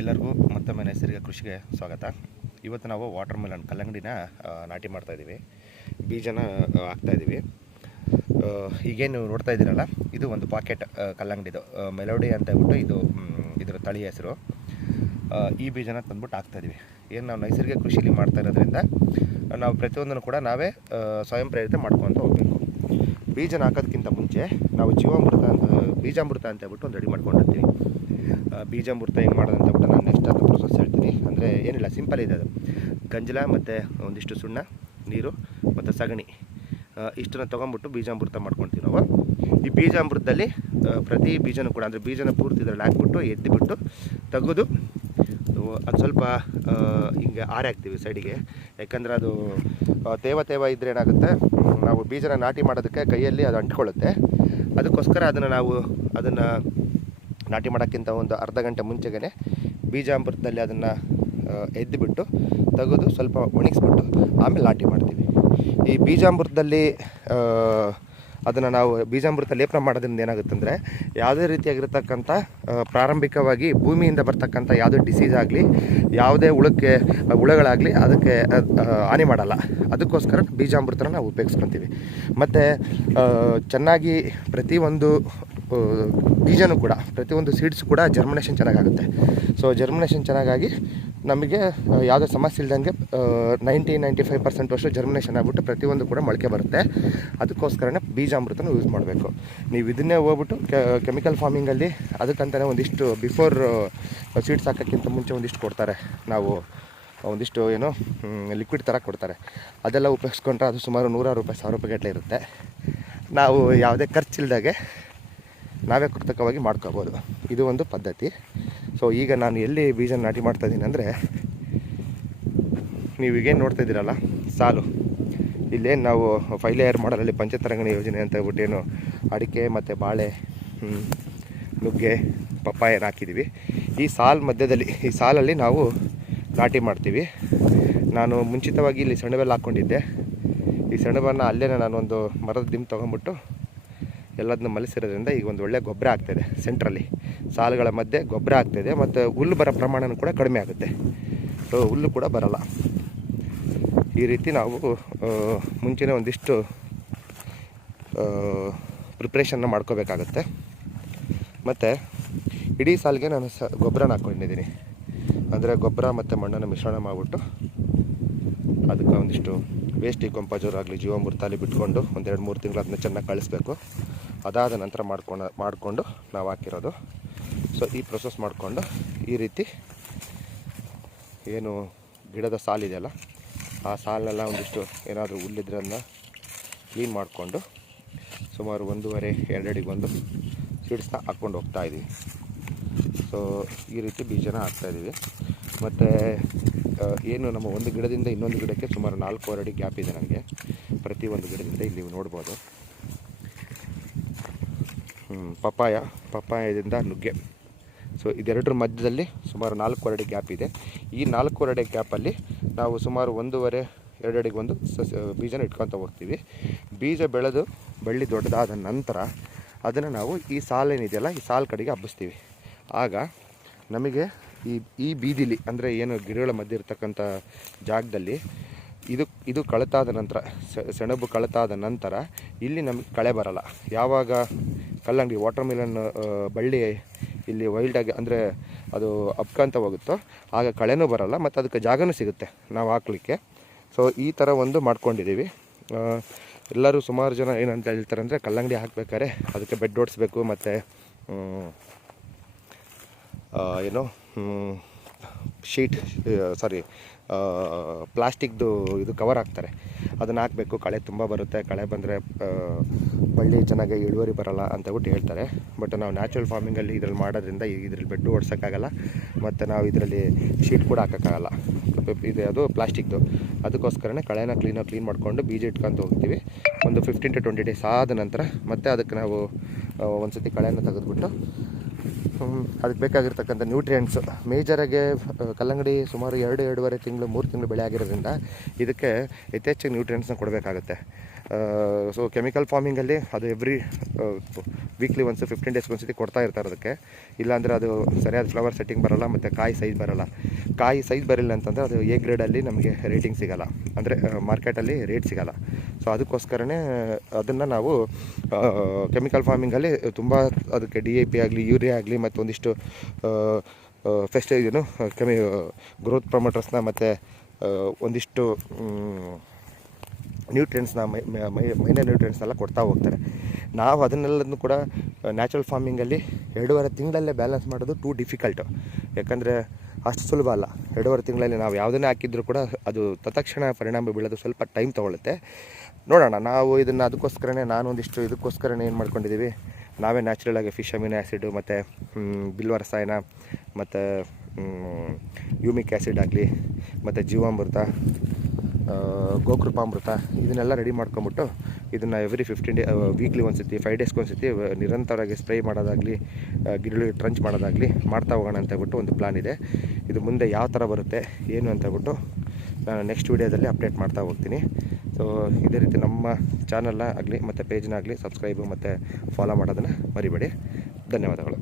ಎಲ್ಲರಿಗೂ ಮತ್ತೊಮ್ಮೆ ನೈಸರ್ಗಿಕ ಕೃಷಿಗೆ ಸ್ವಾಗತ. ಇವತ್ತು ನಾವು ವಾಟರ್ ಮೆಲನ್ ಕಲ್ಲಂಗಡಿನ ನಾಟಿ ಮಾಡ್ತಾಯಿದ್ದೀವಿ, ಬೀಜನ ಹಾಕ್ತಾಯಿದ್ದೀವಿ. ಈಗೇನು ನೋಡ್ತಾ ಇದ್ದೀರಲ್ಲ, ಇದು ಒಂದು ಪಾಕೆಟ್ ಕಲ್ಲಂಗಡಿದು ಮೆಲೋಡಿ ಅಂತ ಹೇಳ್ಬಿಟ್ಟು ಇದರ ತಳಿ ಹೆಸರು. ಈ ಬೀಜನ ತಂದ್ಬಿಟ್ಟು ಹಾಕ್ತಾಯಿದ್ದೀವಿ. ಏನು ನಾವು ನೈಸರ್ಗಿಕ ಕೃಷಿಲಿ ಮಾಡ್ತಾ ಇರೋದ್ರಿಂದ ನಾವು ಪ್ರತಿಯೊಂದನ್ನು ಕೂಡ ನಾವೇ ಸ್ವಯಂ ಪ್ರೇರಿತ ಮಾಡ್ಕೊತ ಹೋಗಬೇಕು. ಬೀಜನ ಹಾಕೋದಕ್ಕಿಂತ ಮುಂಚೆ ನಾವು ಬೀಜಾಮೃತ ಅಂತ ಹೇಳ್ಬಿಟ್ಟು ಒಂದು ರೆಡಿ ಮಾಡ್ಕೊಂಡಿರ್ತೀವಿ. ಬೀಜಾಮೃತ ಹೆಂಗೆ ಮಾಡೋದು ಅಂತ ಹೇಳ್ಬಿಟ್ಟು ನಾನು ನೆಕ್ಸ್ಟ್ ಅದು ಪ್ರೊಸೆಸ್ ಹೇಳ್ತೀನಿ. ಅಂದರೆ ಏನಿಲ್ಲ, ಸಿಂಪಲ್ ಇದೆ ಅದು. ಗಂಜಲ ಮತ್ತು ಒಂದಿಷ್ಟು ಸುಣ್ಣ, ನೀರು ಮತ್ತು ಸಗಣಿ ಇಷ್ಟನ್ನು ತೊಗೊಂಬಿಟ್ಟು ಬೀಜಾಮೃತ ಮಾಡ್ಕೊಳ್ತೀವಿ ನಾವು. ಈ ಬೀಜಾಮೃತದಲ್ಲಿ ಪ್ರತಿ ಬೀಜನೂ ಕೂಡ, ಅಂದರೆ ಬೀಜನ ಪೂರ್ತಿ ಇದರಲ್ಲಿ ಹಾಕ್ಬಿಟ್ಟು ಎದ್ದಿಬಿಟ್ಟು ತೆಗೆದು ಅದು ಸ್ವಲ್ಪ ಹಿಂಗೆ ಆರೆ ಹಾಕ್ತೀವಿ ಸೈಡಿಗೆ. ಯಾಕಂದರೆ ಅದು ತೇವ ಇದ್ದರೆ ಏನಾಗುತ್ತೆ, ನಾವು ಬೀಜನ ನಾಟಿ ಮಾಡೋದಕ್ಕೆ ಕೈಯಲ್ಲಿ ಅದು ಅಂಟ್ಕೊಳ್ಳುತ್ತೆ. ಅದಕ್ಕೋಸ್ಕರ ಅದನ್ನು ನಾಟಿ ಮಾಡೋಕ್ಕಿಂತ ಒಂದು ಅರ್ಧ ಗಂಟೆ ಮುಂಚೆಗೇ ಬೀಜಾಮೃತದಲ್ಲಿ ಅದನ್ನು ಎದ್ದುಬಿಟ್ಟು ತೆಗೆದು ಸ್ವಲ್ಪ ಒಣಗಿಸ್ಬಿಟ್ಟು ಆಮೇಲೆ ನಾಟಿ ಮಾಡ್ತೀವಿ. ಈ ಬೀಜಾಮೃತದಲ್ಲಿ ಅದನ್ನು ನಾವು ಬೀಜಾಮೃತ ಲೇಪನ ಮಾಡೋದ್ರಿಂದ ಏನಾಗುತ್ತೆ ಅಂದರೆ, ಯಾವುದೇ ರೀತಿಯಾಗಿರ್ತಕ್ಕಂಥ ಪ್ರಾರಂಭಿಕವಾಗಿ ಭೂಮಿಯಿಂದ ಬರ್ತಕ್ಕಂಥ ಯಾವುದೇ ಡಿಸೀಸ್ ಆಗಲಿ, ಯಾವುದೇ ಹುಳಗಳಾಗಲಿ ಅದಕ್ಕೆ ಹಾನಿ ಮಾಡಲ್ಲ. ಅದಕ್ಕೋಸ್ಕರ ಬೀಜಾಮೃತನ ನಾವು ಉಪಯೋಗಿಸ್ಕೊತೀವಿ. ಮತ್ತು ಚೆನ್ನಾಗಿ ಪ್ರತಿಯೊಂದು ಬೀಜನೂ ಕೂಡ, ಪ್ರತಿಯೊಂದು ಸೀಡ್ಸ್ ಕೂಡ ಜರ್ಮಿನೇಷನ್ ಚೆನ್ನಾಗಾಗುತ್ತೆ. ಸೊ ಜರ್ಮಿನೇಷನ್ ಚೆನ್ನಾಗಾಗಿ ನಮಗೆ ಯಾವುದೇ ಸಮಸ್ಯೆ ಇಲ್ದಂಗೆ 90-95% ಅಷ್ಟು ಜರ್ಮಿನೇಷನ್ ಆಗಿಬಿಟ್ಟು ಪ್ರತಿಯೊಂದು ಕೂಡ ಮೊಳಕೆ ಬರುತ್ತೆ. ಅದಕ್ಕೋಸ್ಕರನೇ ಬೀಜಾಮೃತನ ಯೂಸ್ ಮಾಡಬೇಕು. ನೀವು ಇದನ್ನೇ ಹೋಗ್ಬಿಟ್ಟು ಕೆಮಿಕಲ್ ಫಾರ್ಮಿಂಗಲ್ಲಿ ಅದಕ್ಕಂತಲೇ ಒಂದಿಷ್ಟು ಬಿಫೋರ್ ಸೀಡ್ಸ್ ಹಾಕೋಕ್ಕಿಂತ ಮುಂಚೆ ಒಂದಿಷ್ಟು ಕೊಡ್ತಾರೆ, ನಾವು ಒಂದಿಷ್ಟು ಲಿಕ್ವಿಡ್ ಥರ ಕೊಡ್ತಾರೆ. ಅದೆಲ್ಲ ಉಪಯೋಗಿಸ್ಕೊಂಡ್ರೆ ಅದು ಸುಮಾರು 100 ರೂಪಾಯಿ, 1000 ರೂಪಾಯಿ ಗಟ್ಟಲೆ ಇರುತ್ತೆ. ನಾವು ಯಾವುದೇ ಖರ್ಚಿಲ್ದಾಗೆ ನಾವೇ ಕೃತಕವಾಗಿ ಮಾಡ್ಕೋಬೋದು. ಇದು ಒಂದು ಪದ್ಧತಿ. ಸೊ ಈಗ ನಾನು ಎಲ್ಲಿ ಬೀಜನ ನಾಟಿ ಮಾಡ್ತಾಯಿದ್ದೀನಿ ಅಂದರೆ, ನೀವೀಗೇನು ನೋಡ್ತಾ ಇದ್ದೀರಲ್ಲ ಸಾಲು, ಇಲ್ಲೇನು ನಾವು 5 ಲೇಯರ್ ಮಾಡಲಲ್ಲಿ ಪಂಚತರಂಗಿಣಿ ಯೋಜನೆ ಅಂತ ಹೇಳ್ಬಿಟ್ಟು ಏನು ಅಡಿಕೆ ಮತ್ತು ಬಾಳೆ, ನುಗ್ಗೆ, ಪಪ್ಪಾಯನ ಹಾಕಿದ್ದೀವಿ. ಈ ಮಧ್ಯದಲ್ಲಿ, ಈ ಸಾಲಲ್ಲಿ ನಾವು ನಾಟಿ ಮಾಡ್ತೀವಿ. ನಾನು ಮುಂಚಿತವಾಗಿ ಇಲ್ಲಿ ಸೆಣಬೆಲ್ಲ ಹಾಕ್ಕೊಂಡಿದ್ದೆ. ಈ ಸೆಣಬನ್ನು ಅಲ್ಲೇ ನಾನೊಂದು ಮರದ ದಿಂಬು ತೊಗೊಂಬಿಟ್ಟು ಎಲ್ಲದನ್ನ ಮಲಿಸಿರೋದ್ರಿಂದ ಈಗ ಒಂದು ಒಳ್ಳೆ ಗೊಬ್ಬರ ಆಗ್ತಾಯಿದೆ. ಸೆಂಟ್ರಲ್ಲಿ ಸಾಲುಗಳ ಮಧ್ಯೆ ಗೊಬ್ಬರ ಆಗ್ತಾಯಿದೆ, ಮತ್ತು ಹುಲ್ಲು ಬರೋ ಪ್ರಮಾಣನೂ ಕೂಡ ಕಡಿಮೆ ಆಗುತ್ತೆ. ಸೊ ಹುಲ್ಲು ಕೂಡ ಬರಲ್ಲ. ಈ ರೀತಿ ನಾವು ಮುಂಚೆನೇ ಒಂದಿಷ್ಟು ಪ್ರಿಪ್ರೇಷನ್ನ ಮಾಡ್ಕೋಬೇಕಾಗತ್ತೆ. ಮತ್ತು ಇಡೀ ಸಾಲಿಗೆ ನಾನು ಗೊಬ್ಬರನ ಹಾಕ್ಕೊಂಡಿದ್ದೀನಿ. ಅಂದರೆ ಗೊಬ್ಬರ ಮತ್ತು ಮಣ್ಣನ್ನು ಮಿಶ್ರಣ ಮಾಡಿಬಿಟ್ಟು ಅದಕ್ಕೆ ಒಂದಿಷ್ಟು ವೇಸ್ಟ್ ಡಿಕಂಪೋಸರ್ ಆಗಲಿ ಜೀವಾಮೃತ ಅಲ್ಲಿ ಬಿಟ್ಕೊಂಡು ಒಂದು 2-3 ತಿಂಗಳು ಅದನ್ನ ಚೆನ್ನಾಗಿ ಕಳಿಸ್ಬೇಕು. ಅದಾದ ನಂತರ ಮಾಡಿಕೊಂಡು ನಾವು ಹಾಕಿರೋದು. ಸೊ ಈ ಪ್ರೊಸೆಸ್ ಮಾಡಿಕೊಂಡು ಈ ರೀತಿ ಏನು ಗಿಡದ ಸಾಲಿದೆಯಲ್ಲ, ಆ ಸಾಲನ್ನೆಲ್ಲ ಒಂದಿಷ್ಟು ಏನಾದರೂ ಹುಲ್ಲಿದ್ರೆ ಅದನ್ನ ಕ್ಲೀನ್ ಮಾಡಿಕೊಂಡು ಸುಮಾರು 1.5-2 ಅಡಿಗೆ ಒಂದು ಸೀಡ್ಸ್ನ ಹಾಕ್ಕೊಂಡು ಹೋಗ್ತಾಯಿದ್ದೀವಿ. ಸೊ ಈ ರೀತಿ ಬೀಜನ ಹಾಕ್ತಾಯಿದ್ದೀವಿ. ಮತ್ತು ಏನು ನಮ್ಮ ಒಂದು ಗಿಡದಿಂದ ಇನ್ನೊಂದು ಗಿಡಕ್ಕೆ ಸುಮಾರು 4.5 ಅಡಿ ಗ್ಯಾಪ್ ಇದೆ ನನಗೆ, ಪ್ರತಿಯೊಂದು ಗಿಡದಿಂದ. ಇಲ್ಲಿ ನೀವು ನೋಡ್ಬೋದು. ಪಪ್ಪಾಯದಿಂದ ನುಗ್ಗೆ. ಸೊ ಇದೆರಡರ ಮಧ್ಯದಲ್ಲಿ ಸುಮಾರು 4.5 ಅಡಿ ಗ್ಯಾಪ್ ಇದೆ. ಈ 4.5 ಅಡಿ ಗ್ಯಾಪಲ್ಲಿ ನಾವು ಸುಮಾರು 1.5-2 ಅಡಿಗೆ ಒಂದು ಬೀಜನ ಇಟ್ಕೊತ ಹೋಗ್ತೀವಿ. ಬೀಜ ಬೆಳೆದು ಬಳ್ಳಿ ದೊಡ್ಡದಾದ ನಂತರ ಅದನ್ನು ನಾವು ಈ ಸಾಲೇನಿದೆಯಲ್ಲ, ಈ ಸಾಲು ಕಡೆಗೆ ಹಬ್ಬಿಸ್ತೀವಿ. ಆಗ ನಮಗೆ ಈ ಬೀದಿಲಿ, ಅಂದರೆ ಏನು ಗಿಡಗಳ ಮಧ್ಯೆ ಇರ್ತಕ್ಕಂಥ ಜಾಗದಲ್ಲಿ ಇದು ಕಳತಾದ ನಂತರ, ಸೆಣಬು ಕಳತಾದ ನಂತರ ಇಲ್ಲಿ ನಮಗೆ ಕಳೆ ಬರಲ್ಲ. ಯಾವಾಗ ಕಲ್ಲಂಗಡಿ ವಾಟರ್ ಮೆಲನ್ ಬಳ್ಳಿ ಇಲ್ಲಿ ವೈಲ್ಡಾಗಿ, ಅಂದರೆ ಅದು ಹಬ್ಕೊಂತ ಹೋಗುತ್ತೋ ಆಗ ಕಳೆನೂ ಬರಲ್ಲ, ಮತ್ತು ಅದಕ್ಕೆ ಜಾಗನೂ ಸಿಗುತ್ತೆ ನಾವು ಹಾಕ್ಲಿಕ್ಕೆ. ಸೊ ಈ ಥರ ಒಂದು ಮಾಡ್ಕೊಂಡಿದ್ದೀವಿ. ಎಲ್ಲರೂ ಸುಮಾರು ಜನ ಏನಂತ ಹೇಳ್ತಾರೆ ಅಂದರೆ, ಕಲ್ಲಂಗಡಿ ಹಾಕ್ಬೇಕಾದ್ರೆ ಅದಕ್ಕೆ ಬೆಡ್ ಓಡಿಸ್ಬೇಕು, ಮತ್ತು ಪ್ಲಾಸ್ಟಿಕ್ದು ಇದು ಕವರ್ ಹಾಕ್ತಾರೆ, ಅದನ್ನು ಹಾಕಬೇಕು, ಕಳೆ ತುಂಬ ಬರುತ್ತೆ, ಕಳೆ ಬಂದರೆ ಬಳ್ಳಿ ಚೆನ್ನಾಗಿ ಇಳುವರಿ ಬರಲ್ಲ ಅಂತ ಹೇಳ್ಬಿಟ್ಟು ಹೇಳ್ತಾರೆ. ಬಟ್ ನಾವು ನ್ಯಾಚುರಲ್ ಫಾರ್ಮಿಂಗಲ್ಲಿ ಇದರಲ್ಲಿ ಮಾಡೋದ್ರಿಂದ ಇದರಲ್ಲಿ ಬೆಡ್ಡು ಓಡಿಸೋಕ್ಕಾಗಲ್ಲ, ಮತ್ತು ನಾವು ಇದರಲ್ಲಿ ಶೀಟ್ ಕೂಡ ಹಾಕೋಕ್ಕಾಗಲ್ಲ. ಅದು ಪ್ಲಾಸ್ಟಿಕ್ದು. ಅದಕ್ಕೋಸ್ಕರನೇ ಕಳೆನ ಕ್ಲೀನ್ ಮಾಡಿಕೊಂಡು ಬೀಜ ಇಟ್ಕೊತ ಹೋಗ್ತೀವಿ. ಒಂದು 15-20 ಡೇಸ್ ಆದ ನಂತರ ಮತ್ತೆ ಅದಕ್ಕೆ ನಾವು ಒಂದು ಸತಿ ಕಳೆಯನ್ನು ತೆಗೆದುಬಿಟ್ಟು ಅದಕ್ಕೆ ಬೇಕಾಗಿರ್ತಕ್ಕಂಥ ನ್ಯೂಟ್ರಿಯೆಂಟ್ಸ್, ಮೇಜರಾಗಿ ಕಲ್ಲಂಗಡಿ ಸುಮಾರು 2-2.5 ತಿಂಗಳು 3 ತಿಂಗಳು ಬೆಳೆ ಆಗಿರೋದ್ರಿಂದ ಇದಕ್ಕೆ ಯಥೇಚ್ಛ ನ್ಯೂಟ್ರಿಯೆಂಟ್ಸ್ನ ಕೊಡಬೇಕಾಗುತ್ತೆ. ಸೊ ಕೆಮಿಕಲ್ ಫಾರ್ಮಿಂಗಲ್ಲಿ ಅದು ಎವ್ರಿ ವೀಕ್ಲಿ ಒನ್ಸು 15 ಡೇಸ್ಗೆ ಒಂದ್ಸತಿ ಕೊಡ್ತಾ ಇರ್ತಾರೆ ಅದಕ್ಕೆ. ಇಲ್ಲಾಂದರೆ ಅದು ಸರಿಯಾದ ಫ್ಲವರ್ ಸೆಟ್ಟಿಂಗ್ ಬರೋಲ್ಲ ಮತ್ತು ಕಾಯಿ ಸೈಜ್ ಬರೋಲ್ಲ. ಕಾಯಿ ಸೈಜ್ ಬರಲಿಲ್ಲ ಅಂತಂದರೆ ಅದು ಎ ಗ್ರೇಡಲ್ಲಿ ನಮಗೆ ರೇಟಿಂಗ್ ಸಿಗೋಲ್ಲ, ಅಂದರೆ ಮಾರ್ಕೆಟಲ್ಲಿ ರೇಟ್ ಸಿಗೋಲ್ಲ. ಸೊ ಅದಕ್ಕೋಸ್ಕರನೇ ಅದನ್ನು ನಾವು ಕೆಮಿಕಲ್ ಫಾರ್ಮಿಂಗಲ್ಲಿ ತುಂಬ ಅದಕ್ಕೆ DAP ಆಗಲಿ, ಯೂರಿಯಾ ಆಗಲಿ ಮತ್ತು ಒಂದಿಷ್ಟು ಫೆಸ್ಟೇಜನು ಗ್ರೋತ್ ಪ್ರಮೋಟರ್ಸ್ನ ಮತ್ತು ಒಂದಿಷ್ಟು ನ್ಯೂಟ್ರಿಯೆಂಟ್ಸ್ನ ಮೈನರ್ ನ್ಯೂಟ್ರಿಯೆಂಟ್ಸ್ನೆಲ್ಲ ಕೊಡ್ತಾ ಹೋಗ್ತಾರೆ. ನಾವು ಅದನ್ನೆಲ್ಲದನ್ನು ಕೂಡ ನ್ಯಾಚುರಲ್ ಫಾರ್ಮಿಂಗಲ್ಲಿ 2.5 ತಿಂಗಳಲ್ಲೇ ಬ್ಯಾಲೆನ್ಸ್ ಮಾಡೋದು ಟೂ ಡಿಫಿಕಲ್ಟು. ಯಾಕಂದರೆ ಅಷ್ಟು ಸುಲಭ ಅಲ್ಲ. 2.5 ತಿಂಗಳಲ್ಲಿ ನಾವು ಯಾವುದನ್ನೇ ಹಾಕಿದ್ರೂ ಕೂಡ ಅದು ತತ್ಕ್ಷಣ ಪರಿಣಾಮ ಬೀಳೋದು ಸ್ವಲ್ಪ ಟೈಮ್ ತೊಗೊಳುತ್ತೆ. ನೋಡೋಣ. ನಾವು ಇದನ್ನು ಅದಕ್ಕೋಸ್ಕರನೇ ಇದಕ್ಕೋಸ್ಕರನೇ ಏನು ಮಾಡ್ಕೊಂಡಿದ್ದೀವಿ, ನಾವೇ ನ್ಯಾಚುರಲಾಗಿ ಫಿಶ್ ಅಮಿನೋ ಆ್ಯಸಿಡು ಮತ್ತು ಬಿಲ್ವ ರಸಾಯನ ಮತ್ತು ಯೂಮಿಕ್ ಆ್ಯಸಿಡ್ ಆಗಲಿ ಮತ್ತು ಜೀವಾಮೃತ, ಗೋಕೃಪಾಮೃತ ಇದನ್ನೆಲ್ಲ ರೆಡಿ ಮಾಡ್ಕೊಂಬಿಟ್ಟು ಇದನ್ನು ಎವ್ರಿ 15 ಡೇ ವೀಕ್ಲಿ ಒಂದ್ಸತಿ 5 ಡೇಸ್ಗೆ ಒಂದ್ಸತಿ ನಿರಂತರವಾಗಿ ಸ್ಪ್ರೇ ಮಾಡೋದಾಗಲಿ, ಗಿಡಗಳಿಗೆ ಟ್ರಂಚ್ ಮಾಡೋದಾಗಲಿ ಮಾಡ್ತಾ ಹೋಗೋಣ ಅಂತೇಳ್ಬಿಟ್ಟು ಒಂದು ಪ್ಲಾನ್ ಇದೆ. ಇದು ಮುಂದೆ ಯಾವ ಥರ ಬರುತ್ತೆ ಏನು ಅಂತೇಳ್ಬಿಟ್ಟು ನಾನು ನೆಕ್ಸ್ಟ್ ವೀಡಿಯೋದಲ್ಲಿ ಅಪ್ಡೇಟ್ ಮಾಡ್ತಾ ಹೋಗ್ತೀನಿ. ಸೊ ಇದೇ ರೀತಿ ನಮ್ಮ ಚಾನಲ್ನ ಆಗಲಿ ಮತ್ತು ಪೇಜ್ನ ಆಗಲಿ ಸಬ್ಸ್ಕ್ರೈಬು ಮತ್ತು ಫಾಲೋ ಮಾಡೋದನ್ನು ಮರಿಬೇಡಿ. ಧನ್ಯವಾದಗಳು.